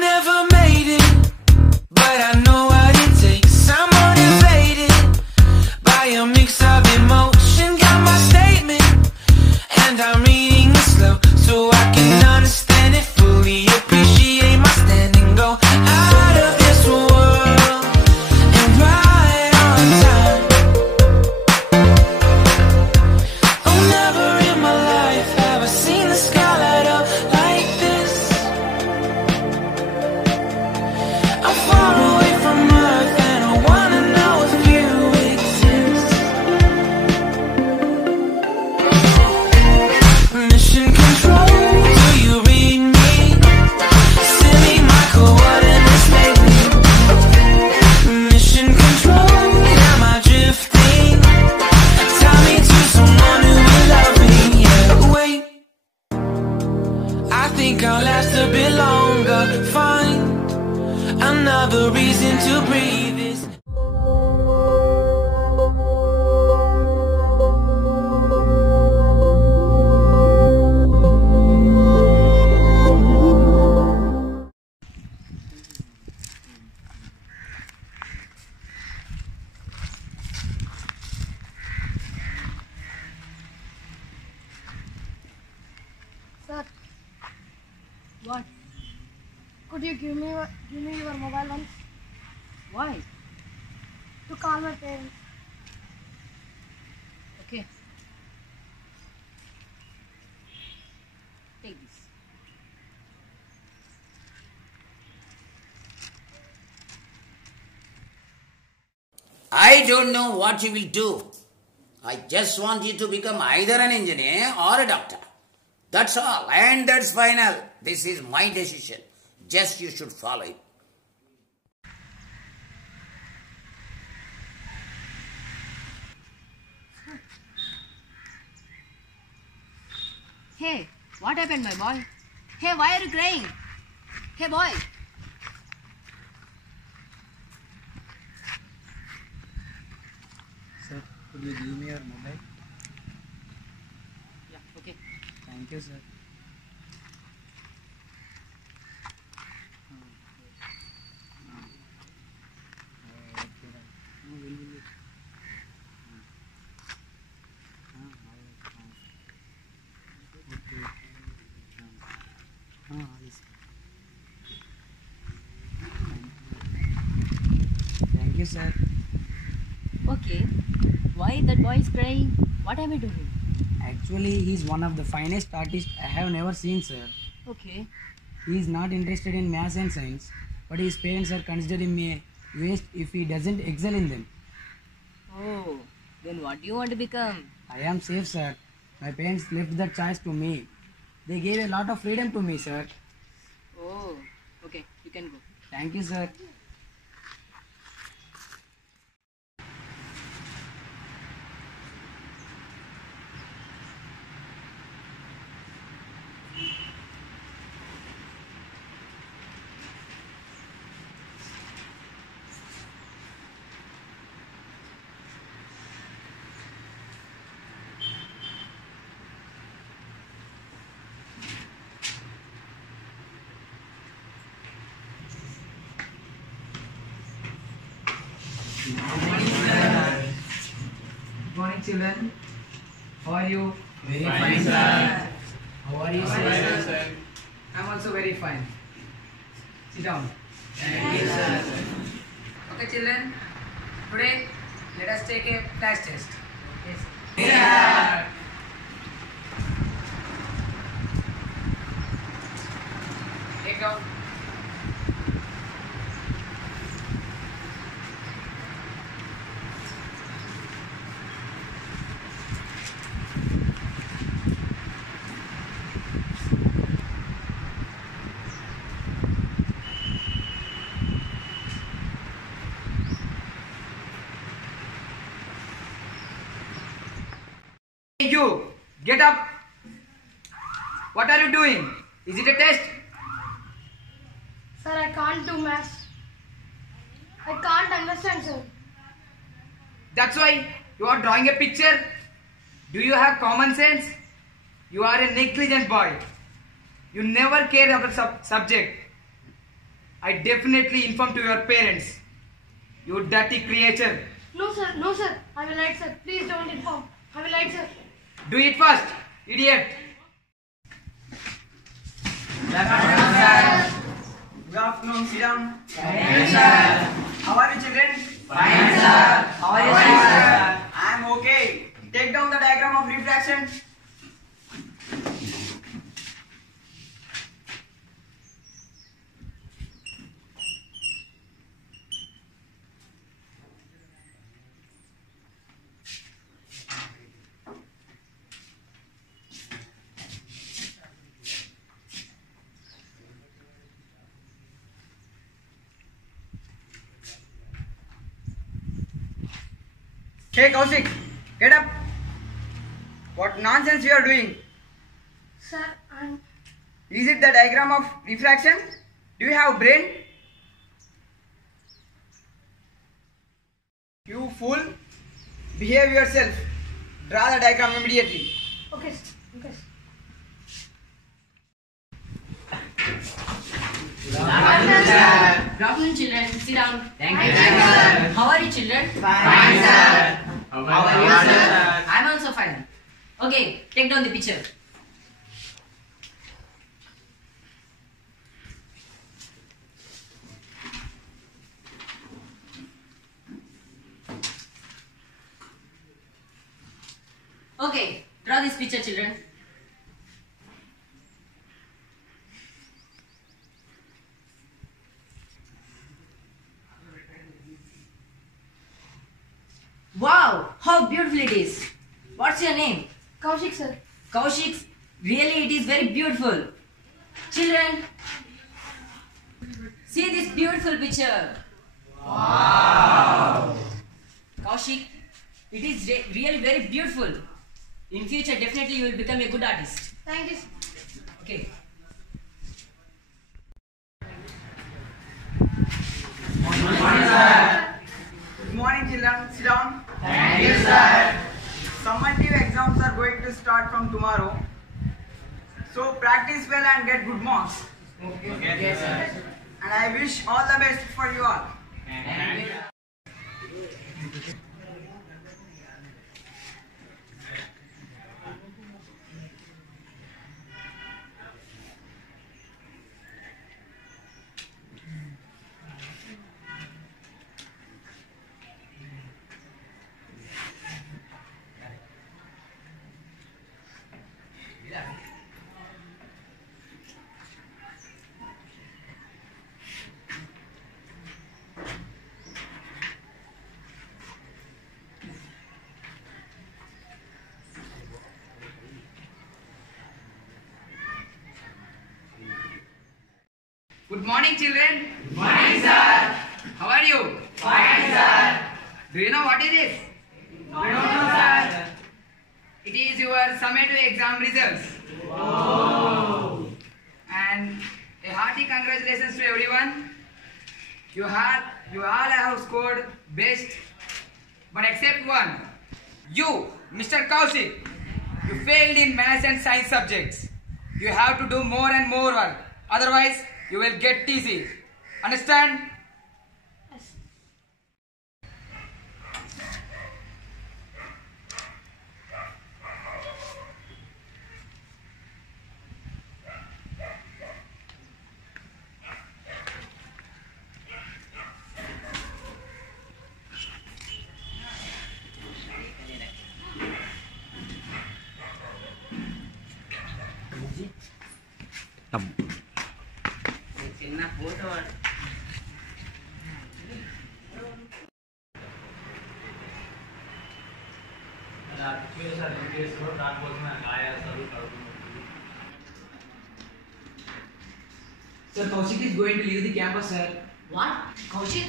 never made it, but I know what it takes. I'm motivated by a mix of emotion. Got my statement, and I'm reading it slow so I can understand it fully. Appreciate my standing, go out of this world and right on time. Oh, never in my life have I seen the sky light up like this. I'm far away from Earth and I wanna know if you exist. Mission control, do you read me? Send me my coordinates lately. Mission control, am I drifting? Tie me to someone who will love me. Yeah, wait, I think I'll last a bit longer. Find another reason to breathe this. Sir, what? Could you give me your mobile once? Why? To call my parents. Okay. Take this. I don't know what you will do. I just want you to become either an engineer or a doctor. That's all, and that's final. This is my decision. Just you should follow it. Hey, what happened, my boy? Hey, why are you crying? Hey, boy. Sir, could you give me your mobile? Yeah, okay. Thank you, sir. Thank you, sir. Okay. Why that boy is crying? What have I to him? Actually, he is one of the finest artists I have never seen, sir. Okay. He is not interested in maths and science, but his parents are considering me a waste if he doesn't excel in them. Oh, then what do you want to become? I am safe, sir. My parents left that choice to me. They gave a lot of freedom to me, sir. Oh, okay. You can go. Thank you, sir. Good morning, children. How are you? Very fine, sir. How are you, sir? I'm also very fine. Sit down. Thank you, sir. Okay, children. Today, let us take a flash test. Yes. Yeah. Take down. Hey, you, get up. What are you doing? Is it a test? Sir, I can't do maths. I can't understand, sir. That's why you are drawing a picture. Do you have common sense? You are a negligent boy. You never care about subject. I definitely inform to your parents. You dirty creature. No, sir. No, sir. I will write, sir. Please don't inform. I will write, sir. Do it first, idiot. Good afternoon, sit down. Fine, sir. How are you, children? Fine, sir. How are you, sir? I am okay. Take down the diagram of refraction. Hey Koushik, get up. What nonsense you are doing? Sir, I'm... Is it the diagram of refraction? Do you have brain? You fool. Behave yourself. Draw the diagram immediately. Okay, sir. Okay, sir. Good afternoon, children. Sit down. Thank you, sir. How are you, children? Fine, sir. How are you, sir? I'm also fine. Okay, take down the picture. Okay, draw this picture, children. Wow, how beautiful it is. What's your name? Koushik, sir. Koushik. Really, it is very beautiful. Children, see this beautiful picture. Wow. Koushik, it is really very beautiful. In future, definitely you will become a good artist. Thank you, sir. Okay. Good morning, children. Sit down. Thank you, sir. Summative exams are going to start from tomorrow. So practice well and get good marks. Okay, sir. And I wish all the best for you all. Thank you. Good morning, children. Good morning, sir. How are you? Fine, sir. Do you know what it is? No, sir. It is your summative exam results. Oh. And a hearty congratulations to everyone. You all have scored best, but except one. You, Mr. Koushik, you failed in maths and science subjects. You have to do more and more work. Otherwise, you will get TC. Understand? Yes. చిన్న photo Sir, Koushik is going to leave the campus, sir. What? Koushik?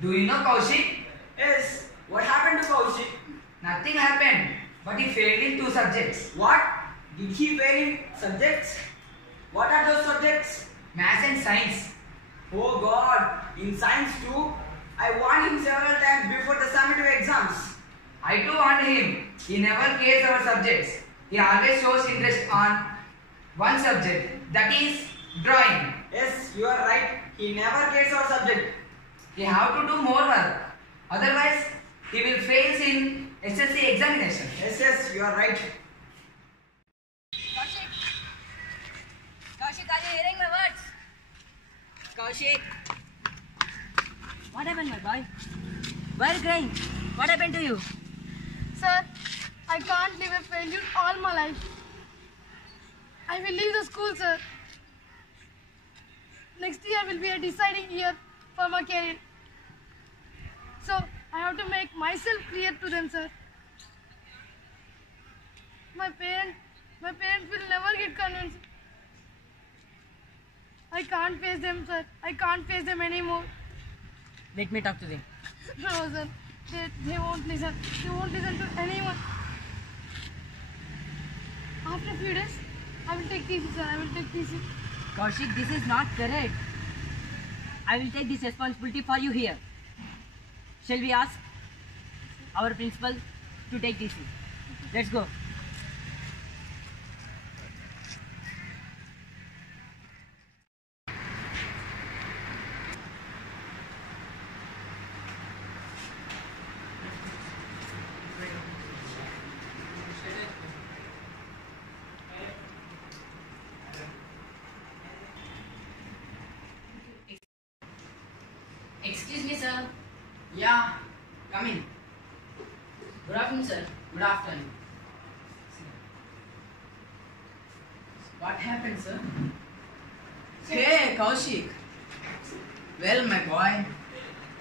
Do you know Koushik? Yes. What happened to Koushik? Nothing happened, but he failed in 2 subjects. What? Did he fail in subjects? What are those subjects? Maths and science. Oh God, in science too? I warned him several times before the summative exams. I too warned him. He never cares our subjects. He always shows interest on one subject, that is Drawing. Yes, you are right. He never gets our subject. He have to do more work. Otherwise, he will fail in SSC examination. Yes, you are right. Koushik! Koushik, are you hearing my words? Koushik! What happened, my boy? Why are you crying? What happened to you? Sir, I can't live a failure all my life. I will leave the school, sir. Next year will be a deciding year for my career. So, I have to make myself clear to them, sir. My parents will never get convinced. I can't face them, sir. I can't face them anymore. Let me talk to them. No, sir. They won't listen. They won't listen to anyone. After a few days, I will take TC, sir. I will take TC. Koushik, this is not correct. I will take this responsibility for you here. Shall we ask our principal to take TC? Let's go. Excuse me, sir. Yeah, come in. Good afternoon, sir. Good afternoon. What happened, sir? Hey, Koushik. Well, my boy,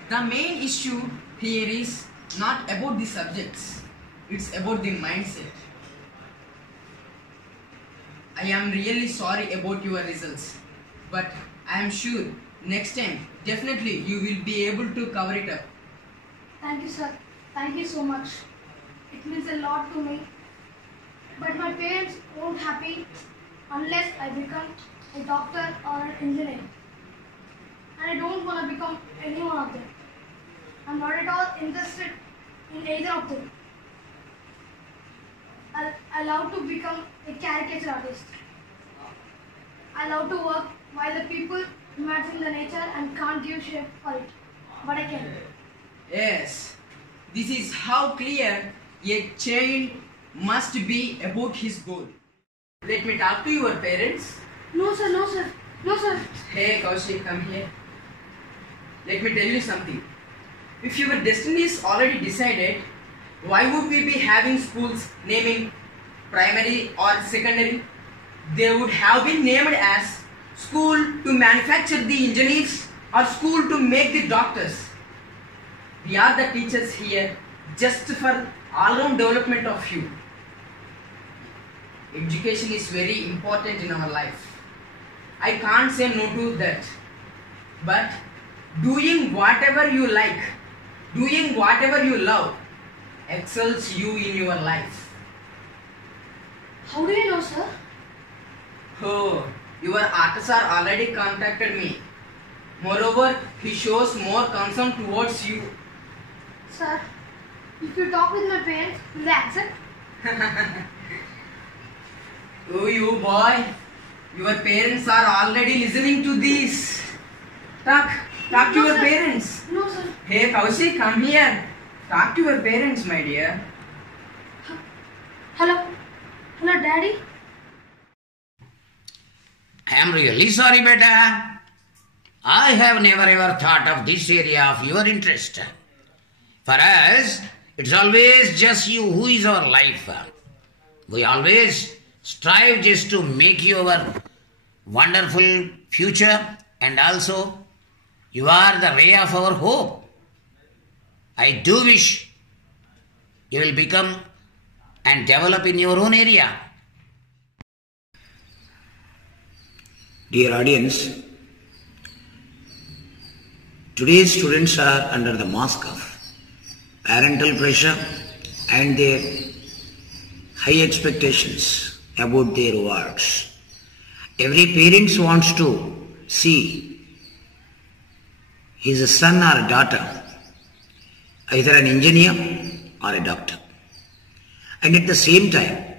the main issue here is not about the subjects. It's about the mindset. I am really sorry about your results, but I am sure next time definitely you will be able to cover it up. Thank you, sir. Thank you so much. It means a lot to me. But my parents won't happy unless I become a doctor or an engineer. And I don't want to become any one of them. I'm not at all interested in either of them. I love to become a caricature artist. I love to work while the people imagine the nature and can't give shape for it. But I can. Yes, this is how clear a child must be about his goal. Let me talk to your parents. No, sir, no, sir. No, sir. Hey Koushik, come here. Let me tell you something. If your destiny is already decided, why would we be having schools naming primary or secondary? They would have been named as school to manufacture the engineers or school to make the doctors. We are the teachers here just for all-round development of you. Education is very important in our life. I can't say no to that. But doing whatever you like, doing whatever you love, excels you in your life. How do you know, sir? Oh, your artists are already contacted me. Moreover, he shows more concern towards you. Sir, if you talk with my parents, will they accept? Oh, you boy, your parents are already listening to this. Talk to No, your sir. parents. No, sir. Hey Koushik, come here. Talk to your parents, my dear. Hello? Hello, Daddy? I am really sorry, beta. I have never ever thought of this area of your interest. For us, it's always just you who is our life. We always strive just to make you our wonderful future, and also you are the ray of our hope. I do wish you will become and develop in your own area. Dear audience, today's students are under the mask of parental pressure and their high expectations about their rewards. Every parent wants to see his son or daughter either an engineer or a doctor. And at the same time,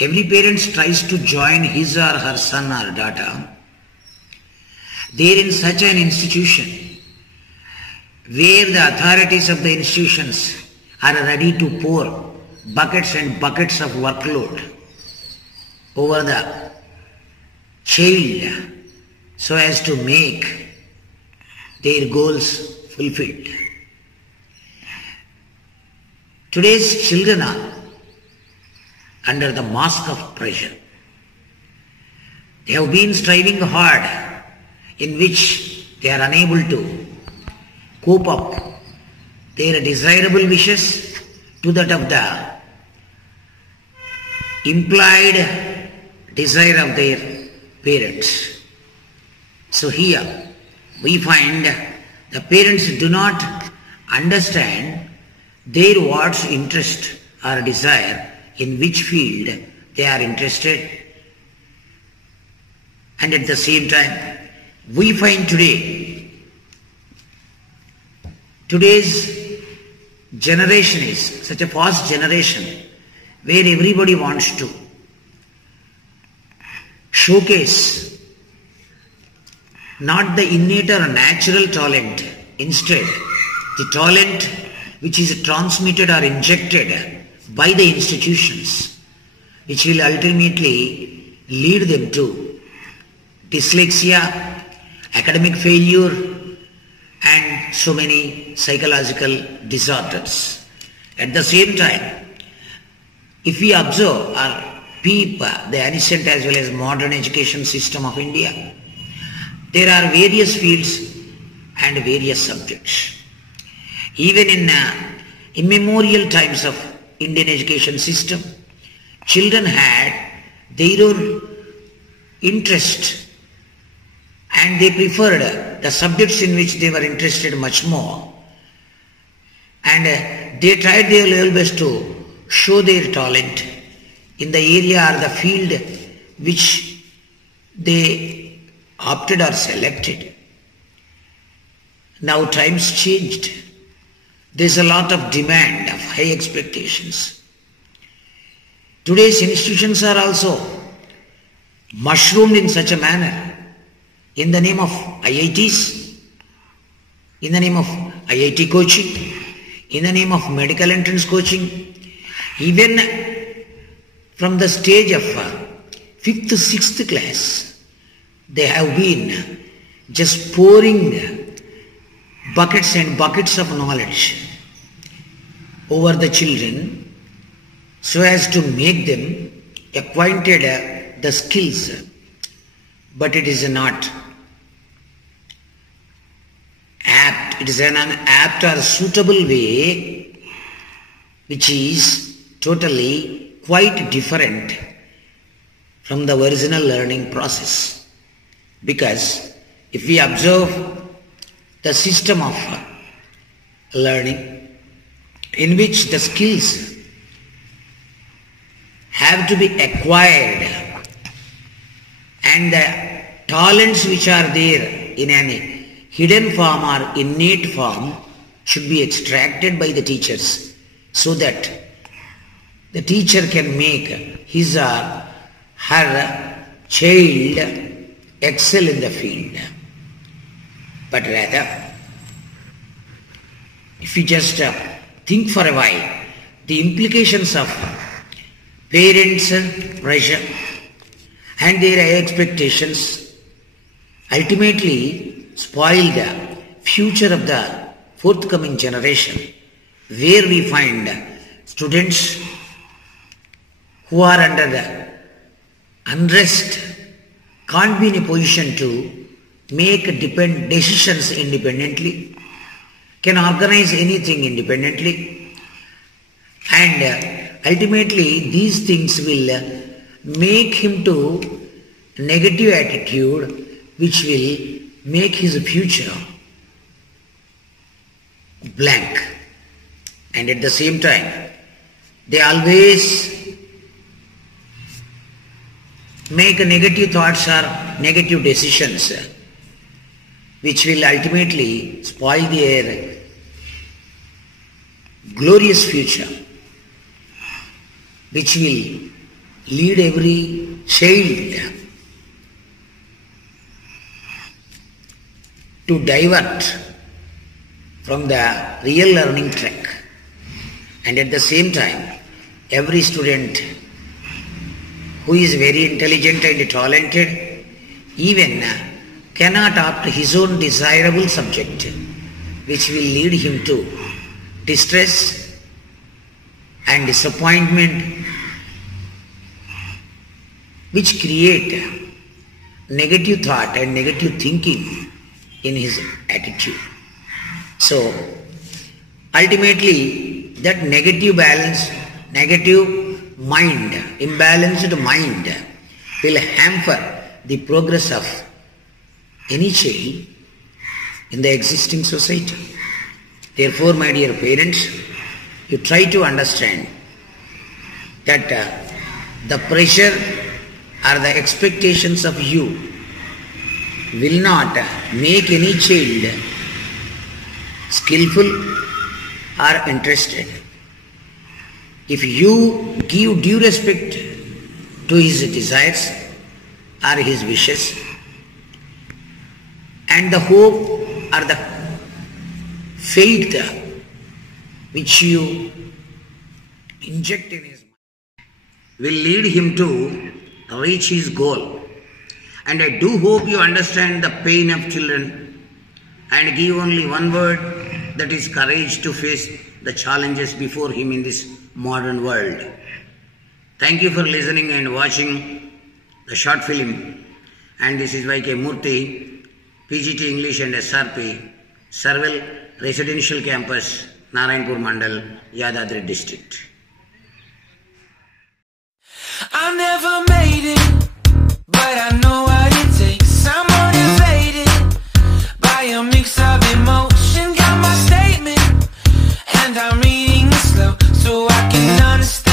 every parent tries to join his or her son or daughter there in such an institution where the authorities of the institutions are ready to pour buckets and buckets of workload over the child so as to make their goals fulfilled. Today's children are under the mask of pressure. They have been striving hard in which they are unable to cope up their desirable wishes to that of the implied desire of their parents. So here we find the parents do not understand their what's interest or desire, in which field they are interested. And at the same time, we find today's generation is such a fast generation where everybody wants to showcase not the innate or natural talent, instead the talent which is transmitted or injected by the institutions, which will ultimately lead them to dyslexia, academic failure, and so many psychological disorders. At the same time, if we observe or peep the ancient as well as modern education system of India, there are various fields and various subjects. Even in immemorial times of Indian education system, children had their own interest and they preferred the subjects in which they were interested much more, and they tried their level best to show their talent in the area or the field which they opted or selected. Now times changed. There's a lot of demand, of high expectations. Today's institutions are also mushroomed in such a manner in the name of IITs, in the name of IIT coaching, in the name of medical entrance coaching, even from the stage of 5th, 6th class, they have been just pouring buckets and buckets of knowledge over the children so as to make them acquainted the skills. But it is not apt, it is an unapt or suitable way which is totally quite different from the original learning process. Because if we observe the system of learning in which the skills have to be acquired and the talents which are there in an hidden form or innate form should be extracted by the teachers so that the teacher can make his or her child excel in the field. But rather, if we just think for a while, the implications of parents' pressure and their expectations ultimately spoil the future of the forthcoming generation, where we find students who are under the unrest can't be in a position to make decisions independently, can organize anything independently, and ultimately these things will make him to negative attitude which will make his future blank. And at the same time, they always make negative thoughts or negative decisions which will ultimately spoil their glorious future, which will lead every child to divert from the real learning track, and at the same time every student who is very intelligent and talented even cannot opt his own desirable subject, which will lead him to distress and disappointment, which create negative thought and negative thinking in his attitude. So ultimately that negative balance, negative mind, imbalanced mind will hamper the progress of any child in the existing society. Therefore, my dear parents, you try to understand that the pressure or the expectations of you will not make any child skillful or interested. If you give due respect to his desires or his wishes, and the hope or the faith which you inject in his mind will lead him to reach his goal. And I do hope you understand the pain of children and give only one word, that is courage to face the challenges before him in this modern world. Thank you for listening and watching the short film. And this is Y.K. Murthy, PGT English and SRP, Sarvel Residential Campus, Narayanpur Mandal, Yadadri District. I never made it, but I know what it takes. I'm motivated by a mix of emotion. Got my statement, and I'm reading it slow so I can understand.